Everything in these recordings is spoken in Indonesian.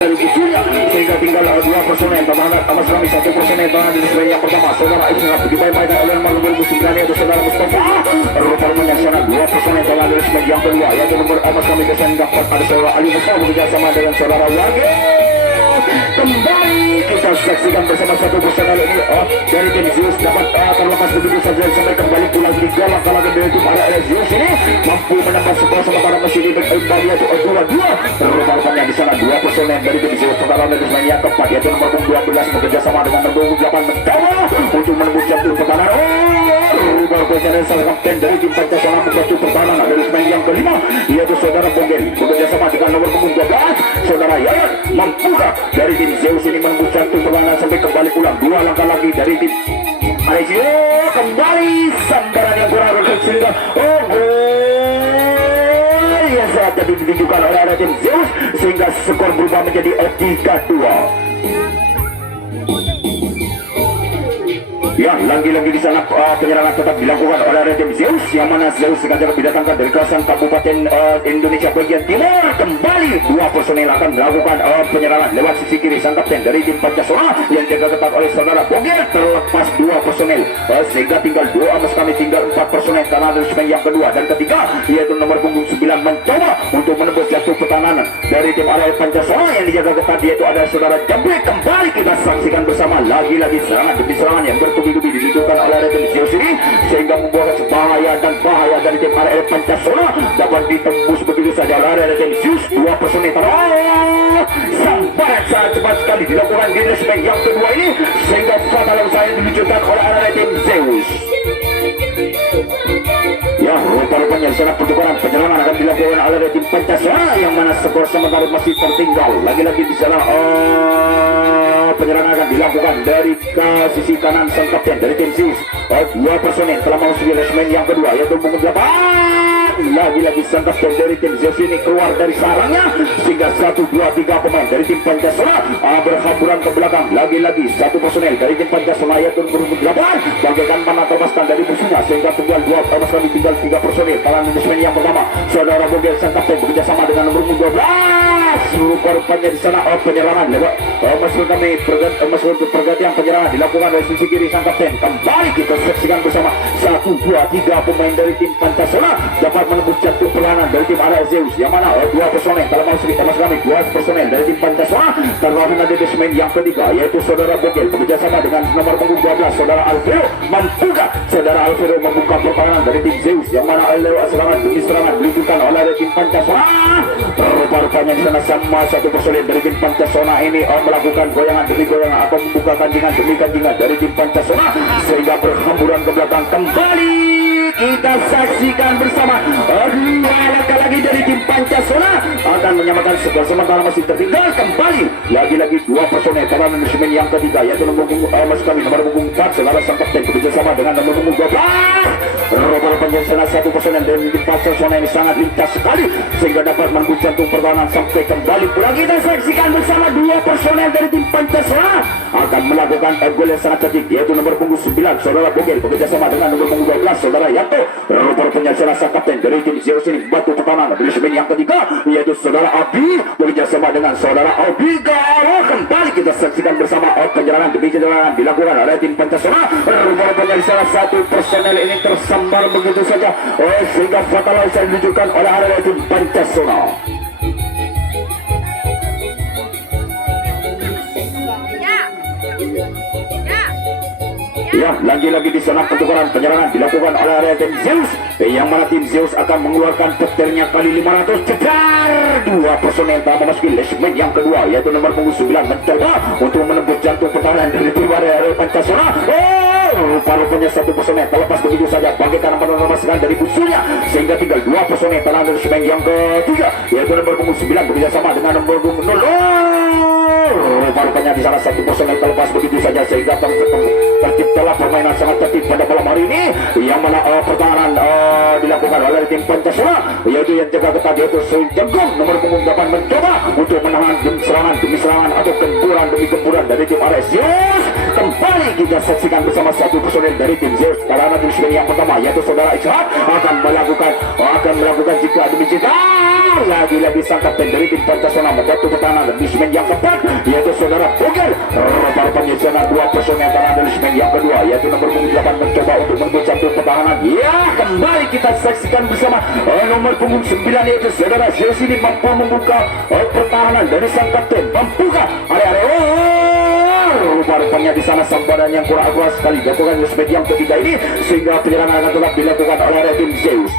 dari Isunya sehingga tinggal dua personel tambahan tambah selama satu personel tangan di sebelah yang pertama saudara Isnaf dimainkan oleh nomor 2009 yaitu saudara Mustafa rupa menyaksikan dua personel tangan dari sebelah yang kedua yaitu nomor Amas kami kesan dapat ada saudara Ali Mustafa bekerja sama dengan saudara Wage. Kembali kita saksikan bersama satu personel ini dari tim Zeus dapat terlepas begitu saja sampai kembali pulang tiga langkah lagi dari tim ada Zeus ini mampu menambah skor sementara masih di berimbang yaitu 2-2. Rupa-rupanya di sana dua personel dari tim Zeus sementara dari tim yang keempat yaitu nomor 12 bekerja sama dengan nomor 28 mencoba untuk menembus jantung pertahanan. Rupa-rupanya salah kapten dari tim Pancasila membantu pertahanan dari tim yang kelima yaitu saudara Bogel bekerja sama dengan nomor 12 saudara Yayat mampukah dari tim Zeus ini menembus jantung pertahanan sampai kembali pulang dua langkah lagi dari tim Malaysia. Kembali sandaran yang kurang sehingga yang saat tadi ditunjukkan oleh tim Zeus sehingga skor berubah menjadi 3-2. Ya, lagi-lagi di sana penyerangan tetap dilakukan oleh tim Zeus yang mana Zeus sengaja didatangkan dari kawasan Kabupaten Indonesia bagian timur. Kembali dua personel akan melakukan penyerangan lewat sisi kiri sang kapten dari tim Pancasila yang jaga ketat oleh saudara Bogel terlepas dua personel sehingga tinggal dua mas kami tinggal 4 personel karena dari semen yang kedua dan ketiga yaitu nomor punggung 9 mencoba untuk menembus jatuh pertahanan dari tim area Pancasila yang dijaga ketat yaitu ada saudara Jambi. Kembali kita saksikan bersama lagi-lagi serangan demi serangan yang bertubi-tubi ditunjukkan oleh tim Zeus ini sehingga membuat bahaya dan bahaya dari tim area Pancasila dapat ditembus begitu saja oleh tim Zeus. Dua personel sampai saat cepat sekali dilakukan di respect yang kedua ini sehingga fatal saya diluncurkan oleh area tim Zeus. Ya, rupa-rupanya di sana pertukaran penyerangan akan dilakukan oleh tim Pancasila yang mana skor sementara masih tertinggal. Lagi-lagi di sana penyerangan akan dilakukan dari ke sisi kanan sang kapten dari tim Zeus. Dua personel telah masuk di resmen yang kedua yaitu punggung 8. Lagi-lagi sang kapten dari tim Zeus ini keluar dari sarangnya sehingga 1, 2, 3 pemain dari tim Pancasila berhamburan ke belakang. Lagi-lagi satu personel dari tim Pancasila yaitu punggung 8 bagaikan mana terpaskan dari musuhnya sehingga tinggal 3 personel. Tangan resmen yang pertama saudara Bogel sang kapten bekerjasama dengan nomor 12. Rupa-rupanya di sana penyerangan lewat masuk kami pergantian penyerangan dilakukan dari sisi kiri sang kapten. Kembali kita saksikan bersama 1, 2, 3 pemain dari tim Pancasila dapat menembus jatuh perlawanan dari tim area Zeus yang mana dua personel dalam masuk kami dua personel dari tim Pancasila terlalu ada desmen yang ketiga yaitu saudara Bogel bekerjasama dengan nomor punggung 12 saudara Alfredo. Mampukah saudara Alfredo membuka pertahanan dari tim Zeus yang mana lewat serangan demi serangan dilakukan oleh tim Pancasila. Rupa-rupanya di sana sama satu personel dari tim Pancasila ini melakukan goyangan demi goyangan atau membuka kanjingan demi kanjingan dari tim Pancasila sehingga berhamburan ke belakang. Kembali kita saksikan bersama dua langkah lagi dari tim Pancasila akan menyamakan skor sementara masih tertinggal. Kembali lagi-lagi dua personel karena manajemen yang ketiga yaitu nomor punggung nomor punggung 4 saudara sang kapten bekerjasama dengan nomor punggung 12. Rupa-rupanya salah satu personel dari tim Pancasila ini sangat lintas sekali sehingga dapat menembus jantung pertahanan sampai kembali pulang. Kita saksikan bersama dua personel dari tim Pancasila akan melakukan gol yang sangat cantik yaitu nomor punggung 9 saudara Bogel bekerjasama dengan nomor punggung 12 saudara Yanto. Rupa-rupanya salah satu kapten dari tim Zeus ini batu pertahanan dari semen yang ketiga yaitu saudara Abi bekerjasama dengan saudara Obigaro. Kembali kita saksikan bersama penyerangan demi penyerangan dilakukan oleh tim Pancasila. Rupa-rupanya salah satu personel ini tersambar begitu saja sehingga fatal saya ditunjukkan oleh area tim Pancasila. Ya, lagi-lagi di sana pertukaran penyerangan dilakukan oleh area tim Zeus yang mana tim Zeus akan mengeluarkan petirnya kali 500 cetar. Dua personel telah memasuki lesmen yang kedua yaitu nomor punggung 9 mencoba untuk menembus jantung pertahanan dari tim area Pancasila. Rupa-rupanya satu personel terlepas begitu saja bagaikan melepaskan dari musuhnya sehingga tinggal dua personel telah dari lesmen yang ketiga yaitu nomor punggung 9 bekerjasama dengan nomor punggung 0. rupa-rupanya di sana satu personel terlepas begitu saja sehingga terciptalah permainan sangat tertib pada malam hari ini yang mana pertahanan dilakukan oleh tim Pancasila yaitu yang jaga ketat yaitu Sri Jengkong nomor punggung 8 mencoba untuk menahan demi serangan atau gempuran demi gempuran dari tim Aresius. Kembali kita saksikan bersama satu personel dari tim Zeus karena di sini yang pertama yaitu saudara Ishak akan melakukan jika demi jika lagi-lagi sang kapten dari tim Pancasila membantu pertahanan di semen yang keempat yaitu saudara Boger. Rupa-rupanya sana dua personel pertahanan dari semen yang kedua yaitu nomor punggung 8 mencoba untuk merebut satu pertahanan. Ya, kembali kita saksikan bersama nomor punggung 9 yaitu saudara Zeus ini mampu membuka pertahanan dari sang kapten, membuka area rupa-rupanya di sana sambaran yang kurang akurat sekali dilakukan di semen yang ketiga ini sehingga penyerangan akan tetap dilakukan oleh tim Zeus.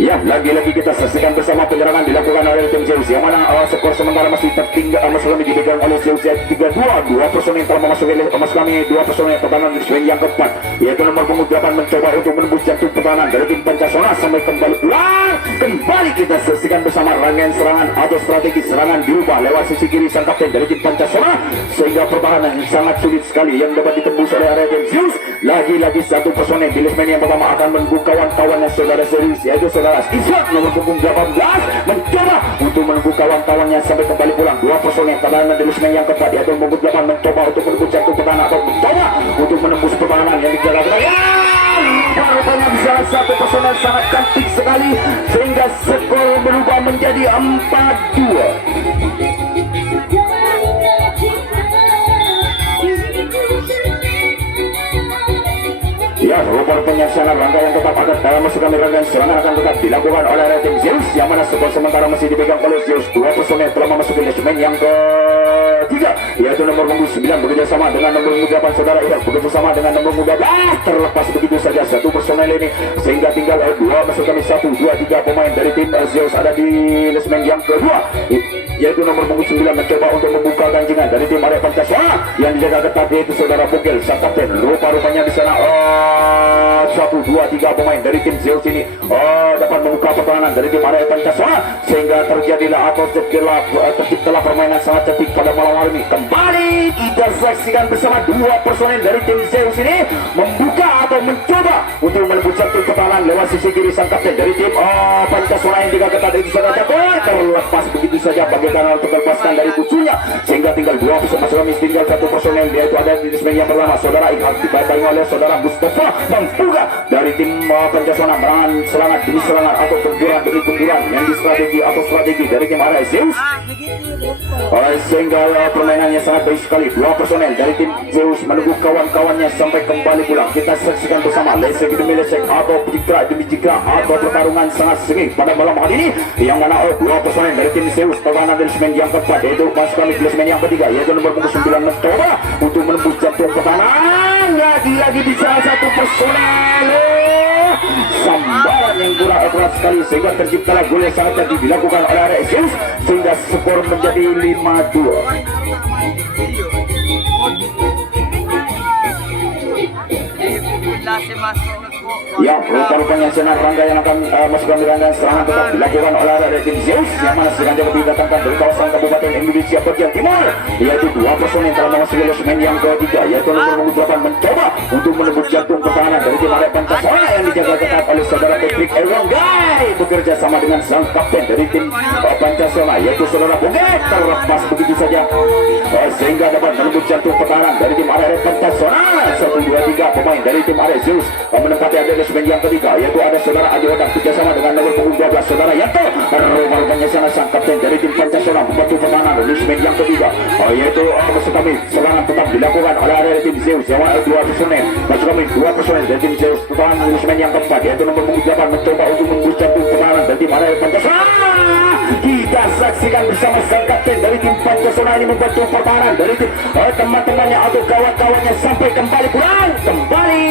Ya, lagi-lagi kita saksikan bersama penyerangan dilakukan oleh tim Zeus yang mana skor sementara masih tertinggal masih kami dipegang oleh Zeus 3-2. Dua personel telah memasuki kami dua personel pertahanan di swing yang keempat yaitu nomor punggung 8 mencoba untuk menembus jantung pertahanan dari tim Pancasila sampai kembali pulang. Kembali kita saksikan bersama rangkaian serangan atau strategi serangan dirubah lewat sisi kiri sang kapten dari tim Pancasila sehingga pertahanan yang sangat sulit sekali yang dapat ditembus oleh area tim Zeus. Lagi-lagi satu personel di lismen yang pertama akan menunggu kawan-kawannya saudara Zeus yaitu saudara Ishak nomor punggung 18 mencoba untuk menunggu kawan-kawannya sampai kembali pulang. Dua personel pertahanan di lismen yang keempat yaitu nomor 8 mencoba untuk menembus jantung pertahanan atau mencoba untuk menembus pertahanan yang dijaga kembali. Rupanya bisa satu personel sangat cantik sekali sehingga skor berubah menjadi 4-2. Ya, rupa-rupanya serangan rangkaian tetap akan masuk kami rangkaian serangan akan tetap dilakukan oleh tim Zeus yang mana skor sementara masih dipegang oleh Zeus. Dua personel telah memasuki segmen yang ketiga yaitu nomor punggung 9 bekerja sama dengan nomor punggung 8 saudara Irak bekerja sama dengan nomor punggung 12 terlepas begitu saja satu personel ini sehingga tinggal dua masuk kami 1, 2, 3 pemain dari tim Zeus ada di segmen yang kedua yaitu nomor punggung 9 mencoba untuk membuka ganjingan dari tim Arya Pancasila yang dijaga ketat yaitu saudara Bugel sang kapten. Rupa-rupanya di sana 1, 2, 3 pemain dari tim Zeus ini dapat membuka pertahanan dari tim Arya Pancasila sehingga terjadilah atau terciptalah permainan sangat cantik pada malam hari ini. Kembali kita saksikan bersama dua personel dari tim Zeus ini membuka atau mencoba untuk merebut satu pertahanan lewat sisi kiri sang kapten dari tim Pancasila yang dijaga ketat itu saudara Cakoy terlepas begitu saja bagaimana untuk melepaskan dari busunya sehingga tinggal dua masuk kami tinggal satu personel yaitu ada di segmen yang pertama saudara Ikhab dibayangi oleh saudara Mustafa membuka dari tim Pancasila merangan serangan demi serangan atau gempuran demi gempuran yang di strategi dari tim Arya Zeus sehingga permainannya sangat baik sekali. Dua personel dari tim Zeus menunggu kawan-kawannya sampai kembali pulang. Kita saksikan bersama lesek demi lesek atau jika demi jika atau pertarungan sangat sengit pada malam hari ini yang mana dua personel dari tim Zeus pertahanan dari segmen yang keempat yaitu masuk kami di segmen yang ketiga yaitu nomor punggung 9 mencoba untuk menembus jantung pertahanan. Lagi-lagi di salah satu personel sambaran yang kurang akurat sekali sehingga terciptalah gol yang sangat cantik dilakukan oleh Arya Zeus sehingga skor menjadi 5-2. Ya, rupa-rupanya senar rangga yang akan masuk ke rangkaian serangan tetap dilakukan oleh Arya tim Zeus yang mana sengaja didatangkan dari kawasan Kabupaten Indonesia bagian timur yaitu dua personel yang telah memasuki segmen yang ketiga yaitu nomor punggung 8 mencoba untuk menembus jantung pertahanan dari tim Arya Pancasila yang dijaga ketat oleh saudara Patrick Erwanggai bekerja sama dengan sang kapten dari tim Pancasila yaitu saudara Bunget terlepas begitu saja sehingga dapat menembus jantung pertahanan dari tim Arya Pancasila. 1, 2, 3 pemain dari tim Arya Zeus menempati ada di segmen yang ketiga yaitu ada saudara Adi Odang kerjasama dengan nomor punggung 12 saudara Yanto. Rupa-rupanya sana sang kapten dari tim Pancasila membantu pertahanan di segmen yang ketiga yaitu maksud kami serangan tetap dilakukan oleh area tim Zeus yang ada dua personel maksud kami dua personel dari tim Zeus pertahanan di segmen yang keempat yaitu nomor punggung 8 mencoba untuk menembus jantung pertahanan dari tim area Pancasila. Kita saksikan bersama sang kapten dari tim Pancasila ini membantu pertahanan dari tim teman-temannya atau kawan-kawannya sampai kembali pulang. Kembali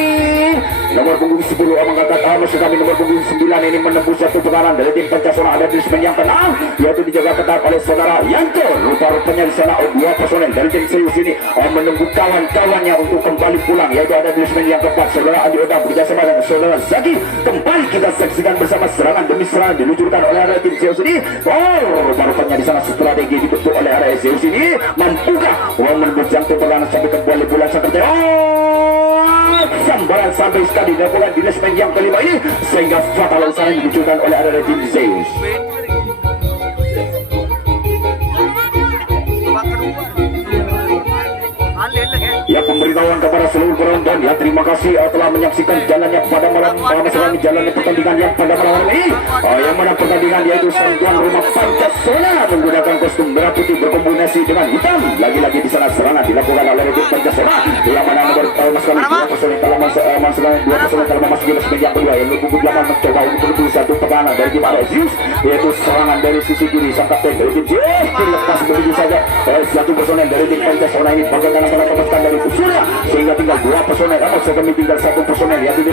nomor punggung 10 mengatakan maksud kami nomor punggung 9 ini menembus satu pertahanan dari tim Pancasila ada di segmen yang ke-6 yaitu dijaga ketat oleh saudara Yanto. Rupa-rupanya di sana dua personel dari tim Zeus ini menunggu kawan-kawannya untuk kembali pulang yaitu ada di segmen yang ke-4 saudara Andi Odang bekerjasama dengan saudara Zaki. Kembali kita saksikan bersama serangan demi serangan diluncurkan oleh area tim Zeus ini. Rupa-rupanya di sana strategi dibentuk oleh area Zeus ini membuka pertahanan sampai kembali bulan seperti sambaran sampai sekali dilakukan di lesmen yang kelima ini sehingga fatal usaha diluncurkan oleh arah tim Zeus. Ya, pemberitahuan kepada seluruh penonton ya, terima kasih telah menyaksikan jalannya pada malam jalannya pertandingan yang pada malam ini yang mana pertandingan yaitu sang tuan rumah Pancasila menggunakan kostum merah putih berkombinasi dengan hitam. Lagi-lagi di sana serangan dilakukan oleh tim Pancasila yang mana nomor dua personil telah memasuki lesmen yang kedua yang nomor 8 mencoba untuk menuju satu pertahanan dari tim Zeus, yaitu serangan dari sisi kiri sang kapten dari tim Zeus dilepas begitu saja satu personil dari tim Pancasila ini bagaimana melepaskan dari Surya sehingga tinggal 2 personel kami tinggal 1 personel yaitu di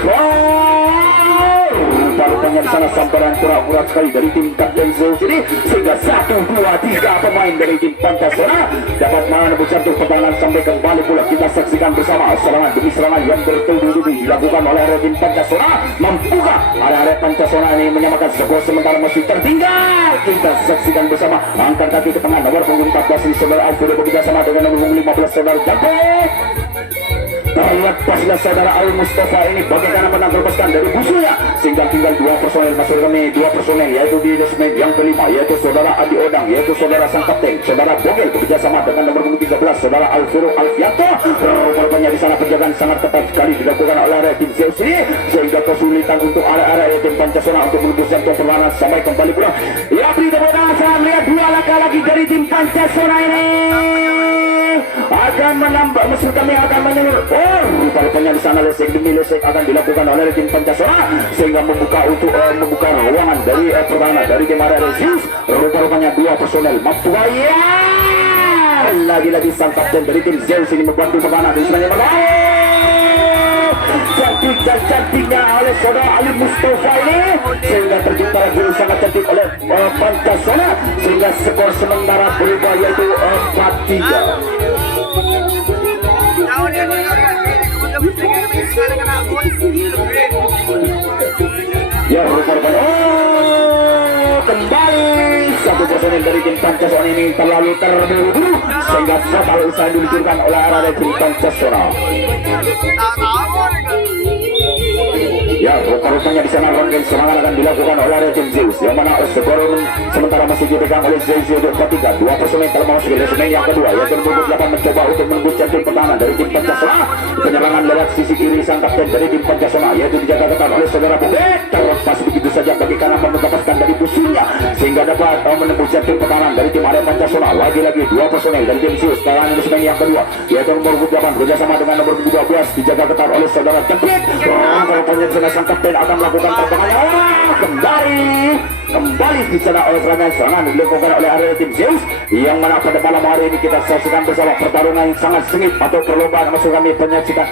rupanya di sana sambaran pura-pura sekali dari tim Kapten Zeus ini sehingga 1, 2, 3 pemain dari tim Pancasila dapat menembus satu pertahanan sampai kembali pula kita saksikan bersama serangan demi serangan yang bertubi-tubi dilakukan oleh tim Pancasila membuka area Pancasila ini menyamakan skor sementara masih tertinggal. Kita saksikan bersama angkat kaki ke tengah nomor punggung 14 di saudara Alfredo bekerja sama dengan nomor punggung 15 saudara Jago. Terlepaslah saudara Al Mustafa ini bagaimana menangkapkan dari musuhnya sehingga tinggal 2 personel masuk kami 2 personel yaitu di lesmen yang kelima yaitu saudara Adi Odang yaitu saudara sang kapten saudara Bogel bekerja sama dengan nomor 13 saudara Alviro Alfianto. Rupanya di sana penjagaan sangat ketat sekali dilakukan oleh tim Zeus ini sehingga kesulitan untuk area tim Pancasila untuk menembus jantung perlawanan sampai kembali pulang. Ya, beri tepuk tangan, saya melihat 2 langkah lagi dari tim Pancasila ini akan menambah mesin kami akan menurun. Rupanya di sana lesek demi lesek akan dilakukan oleh tim Pancasila sehingga membuka untuk membuka ruangan dari pertahanan dari tim Zeus. Rupanya 2 personel mampu lagi-lagi sang kapten dari tim Zeus ini membantu pertahanan di sana cantik dan cantiknya oleh saudara Ali Mustafa ini sehingga tercipta gol sangat cantik oleh Pancasila sehingga skor sementara berubah yaitu 4-3. Ya, rupanya kembali 1 personel dari tim Pancasila ini terlalu terburu-buru sehingga fatal usaha diluncurkan oleh arah tim Pancasila. Ya, rupanya di sana rangkaian serangan akan dilakukan oleh tim Zeus yang mana skor sementara masih dipegang oleh Zeus yaitu 4-3. 2 personel telah masuk ke lesmen yang kedua yaitu nomor 8 mencoba untuk menembus jantung pertahanan dari tim Pancasila. Penyerangan lewat sisi kiri sang kapten dari tim Pancasila yaitu dijaga ketat oleh saudara Bobet terlepas begitu saja bagi kanan melepaskan dari musuhnya sehingga dapat menembus jantung pertahanan dari tim area Pancasila. Lagi-lagi 2 personel dari tim Zeus pertahanan lesmen yang kedua yaitu nomor 8 bekerjasama dengan nomor 12 dijaga ketat oleh saudara Jepit. Rupanya sang kapten akan melakukan terbangan kembali di sana oleh serangan dilakukan oleh area tim Zeus yang mana pada malam hari ini kita saksikan bersama pertarungan yang sangat sengit atau perlombaan masuk kami penyaksikan.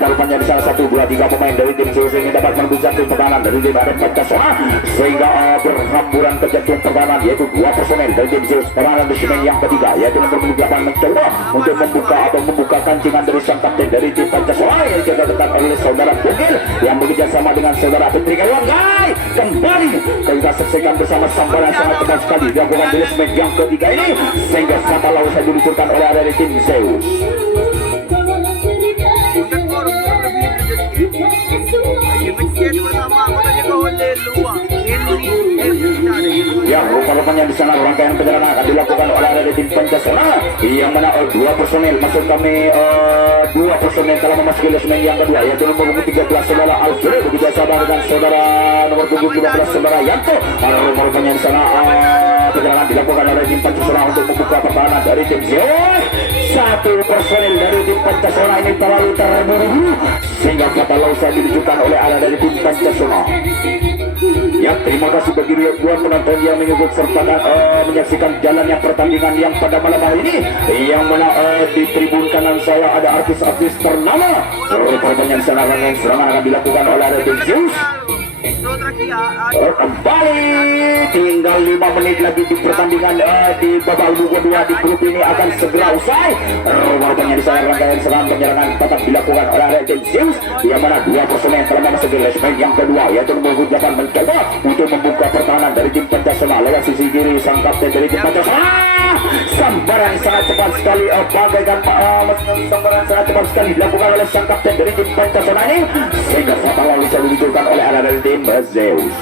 Rupanya di sana 1, 2, 3 pemain dari tim Zeus ini dapat menembus jantung pertahanan dari tim area Pancasila sehingga berhamburan ke jantung pertahanan yaitu 2 personel dari tim Zeus pertahanan di segmen yang ketiga yaitu nomor 8 mencoba untuk membuka kancingan dari sang kapten dari tim Pancasila yang jaga ketat oleh saudara Bogel yang bekerja sama dengan saudara Petri Kawanggai. Kembali kita saksikan bersama sambaran sangat tepat sekali dilakukan di lesmen yang ketiga ini sehingga fatal usai diluncurkan oleh area tim Zeus. Ya, rupanya di sana rangkaian penyerangan akan dilakukan oleh area tim Pancasila yang mana 2 personel masuk kami 2 personel telah memasuki lesmen yang kedua yaitu nomor 13 saudara Alfred bekerja sama dengan saudara nomor 12 saudara Yanto. Rupanya di sana penyerangan dilakukan oleh tim Pancasila untuk membuka pertahanan dari tim Zeus. 1 personel dari tim Pancasila ini terlalu terburu-buru sehingga fatal usai diluncurkan oleh area dari tim Pancasila. Ya, terima kasih bagi ribuan penonton yang mengikut serta menyaksikan jalannya pertandingan yang pada malam hari ini yang mana di tribun kanan saya ada artis-artis ternama. Rupanya serangan akan dilakukan oleh tim Zeus. Kembali tinggal 5 menit lagi di pertandingan di babak kedua di grup ini akan segera usai. Rupanya di sana rangkaian serangan penyerangan tetap dilakukan oleh tim Zeus yang mana 2 personel telah masuk ke lesmen yang kedua yaitu nomor 8 mencoba untuk membuka pertahanan dari tim Pancasila lewat sisi kiri sang kapten dari tim Pancasila. Sambar sambaran sangat cepat sekali bagaikan sambaran sangat cepat sekali dilakukan oleh sang kapten dari tim Pancasona ini sehingga fatal bisa diluncurkan oleh arah dari tim Zeus.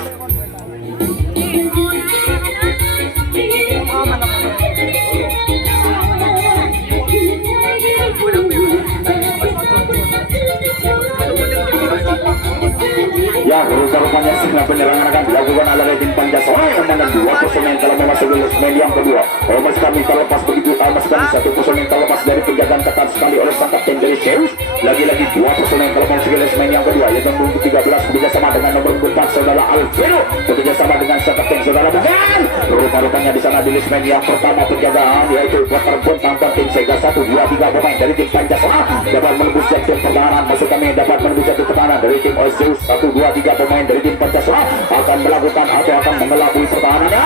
Ya, rupa-rupanya segala penyerangan akan dilakukan oleh tim Pancasona yang mana dua personel telah memasuki segmen yang kedua. Masih kami terlepas begitu, masih kami satu personel terlepas dari penjagaan ketat sekali oleh sang kapten dari Zeus. Lagi-lagi dua personel telah memasuki segmen yang kedua, yaitu nomor 13 bekerjasama dengan nomor 4 saudara Alfredo bekerjasama dengan sang kapten saudara Bukan. Rupa-rupanya di sana di segmen yang pertama penjagaan yaitu waterbound tanpa tim Sega 1, 2, 3 pemain dari tim Pancasona dapat menembus sektor pertahanan. Maksud kami dapat menembus sektor pertahanan dari tim Zeus 1, 2, 3 pemain dari tim Pancasona akan melakukan atau akan mengelabui pertahanannya.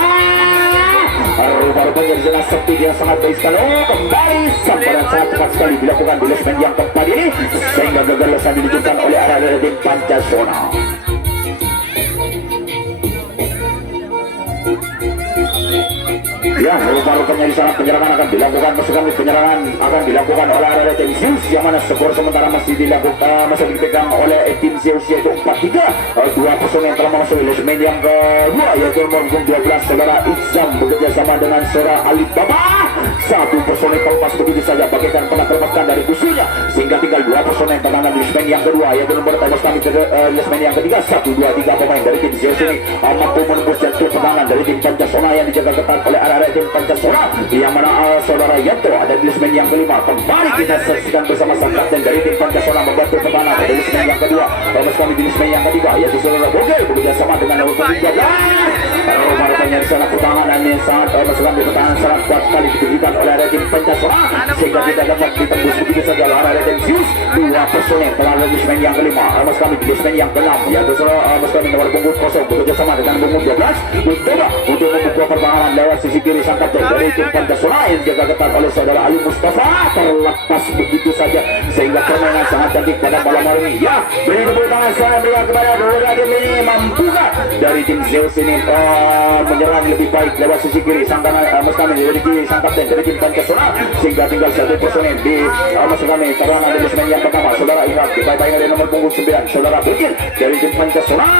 Rupa-rupanya di sana sepi yang sangat baik sekali. Kembali sambaran sangat cepat sekali dilakukan di segmen yang keempat ini sehingga gagal diluncurkan oleh arah dari tim Pancasona. Ya, rupa-rupanya di sana penyerangan akan dilakukan. Maksud kami penyerangan akan dilakukan oleh arah tim Zeus yang mana skor sementara masih dilakukan masih dipegang oleh tim Zeus yaitu 4-3. Dua personel yang telah masuk di segmen yang kedua yaitu nomor 12 saudara Izzam bekerja sama dengan saudara Alibaba. Satu personel terlepas begitu saja bagaikan pernah terlepaskan dari musuhnya sehingga tinggal dua personel tertanam di segmen yang kedua yaitu nomor kami di segmen yang ketiga 1, 2, 3 pemain dari tim Zeus ini mampu menembus jatuh pertahanan dari tim Pancasona yang dijaga ketat oleh arah tim Pancasona yang mana saudara Yanto ada di segmen yang kelima. Kembali kita saksikan bersama sang kapten dari tim Pancasona membantu pertahanan dari segmen yang kedua. Thomas kami di segmen yang ketiga yaitu saudara Bogel bekerja sama dengan nomor 13. Rumah-rumahnya di sana pertahanan yang sangat masukan di pertahanan sangat kuat sekali diberikan oleh tim Pancasona sehingga tidak dapat ditembus begitu saja oleh arah tim Zeus. Dua personel telah ada di segmen yang kelima. Thomas kami di segmen yang keenam yaitu saudara Thomas kami nomor punggung 0 bekerja sama dengan nomor 12 mencoba untuk membuka pertahanan lewat sisi kiri sang kapten dari tim Pancasona yang dijaga ketat oleh saudara Ali Mustafa terlepas begitu saja sehingga permainan sangat cantik pada malam hari ini. Ya, beri tepuk tangan saya berikan kepada Bora Game ini mampukah dari tim Zeus ini menyerang lebih baik lewat sisi kiri sang kanan kami dari kiri sang kapten dari tim Pancasona sehingga tinggal satu personel di maksud kami karena ada di segmen yang pertama saudara Irak dibaik-baik dari nomor punggung 9 saudara Bukir dari tim Pancasona.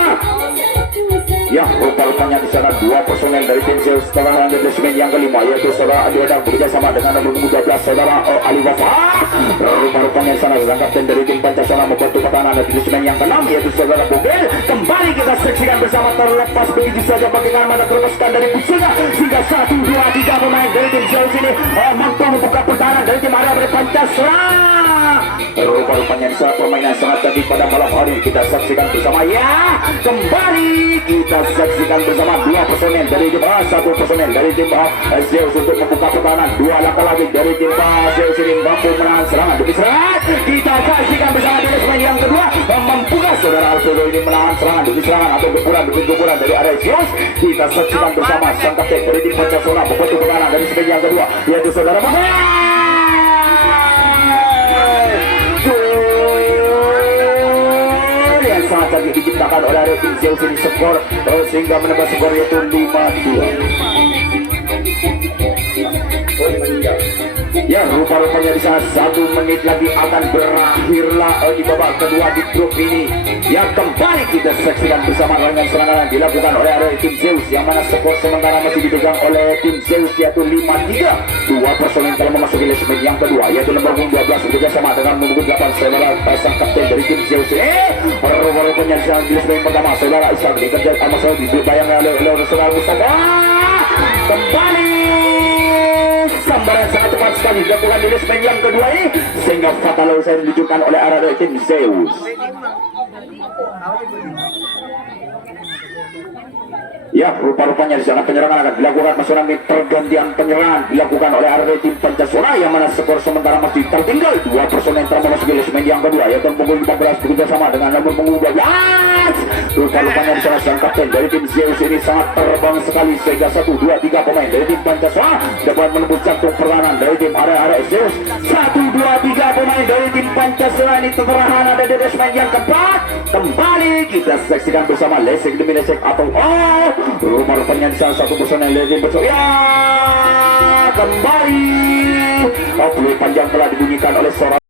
Ya, rupa-rupanya di sana dua personel dari tim Zeus telah lanjut di segmen yang kelima yaitu saudara Adi Wedang bekerja sama dengan nomor 12 saudara Ali Wafa. Rupa-rupanya di sana sang kapten dari tim Pancasona membantu pertahanan di segmen yang keenam yaitu saudara Bogel. Kembali kita saksikan bersama terlepas begitu saja bagaimana terlepaskan dari musuhnya sehingga 1, 2, 3 pemain dari tim Zeus ini mampu membuka pertahanan dari tim arah dari Pancasona. Rupa-rupanya di sana permainan sangat cantik pada malam hari kita saksikan bersama. Ya, kembali kita saksikan bersama dua personel dari tim satu personel dari tim Zeus untuk membuka pertahanan. Dua langkah lagi dari tim Zeus ini mampu menahan serangan demi serangan. Kita saksikan bersama di segmen yang kedua mampukah saudara Alfredo ini menahan serangan demi serangan atau gempuran demi gempuran dari area Zeus. Kita saksikan bersama sang kapten dari tim Pancasona membantu pertahanan dari segmen yang kedua yaitu saudara sangat cantik diciptakan oleh tim Zeus ini skor sehingga menambah skor yaitu 5-2. Ya, rupa-rupanya di sana 1 menit lagi akan berakhirlah di babak kedua di grup ini. Ya, kembali kita saksikan bersama dengan serangan dilakukan oleh area tim Zeus yang mana skor sementara masih dipegang oleh tim Zeus yaitu 5-3. Dua personel telah memasuki segmen yang kedua yaitu nomor 12 bekerja sama dengan nomor 8 saudara sang kapten dari tim Zeus. Rupa-rupanya di sana di segmen pertama saudara Ishak bekerja sama saudara dibayang oleh saudara Mustafa. Kembali sambaran sangat cepat sekali dilakukan di segmen yang kedua ini sehingga fatal saya ditunjukkan oleh arah dari tim Zeus. Ya, rupa-rupanya di sana penyerangan akan dilakukan maksudnya pergantian penyerangan dilakukan oleh area tim Pancasona yang mana skor sementara masih tertinggal dua personel telah memasuki segmen yang kedua yaitu punggung 15 bekerja sama dengan nomor punggung 12. Rupa-rupanya di sana sang kapten dari tim Zeus ini sangat terbang sekali sehingga 1, 2, 3 pemain dari tim Pancasona dapat menembus jantung pertahanan dari tim area Zeus. 1, 2, 3 pemain dari tim Pancasona ini tertahan ada di segmen yang keempat. Kembali kita saksikan bersama lesek demi lesek atau rupa-rupanya di salah satu personel dari tim Pancasona. Ya, kembali Peluit panjang telah dibunyikan oleh seorang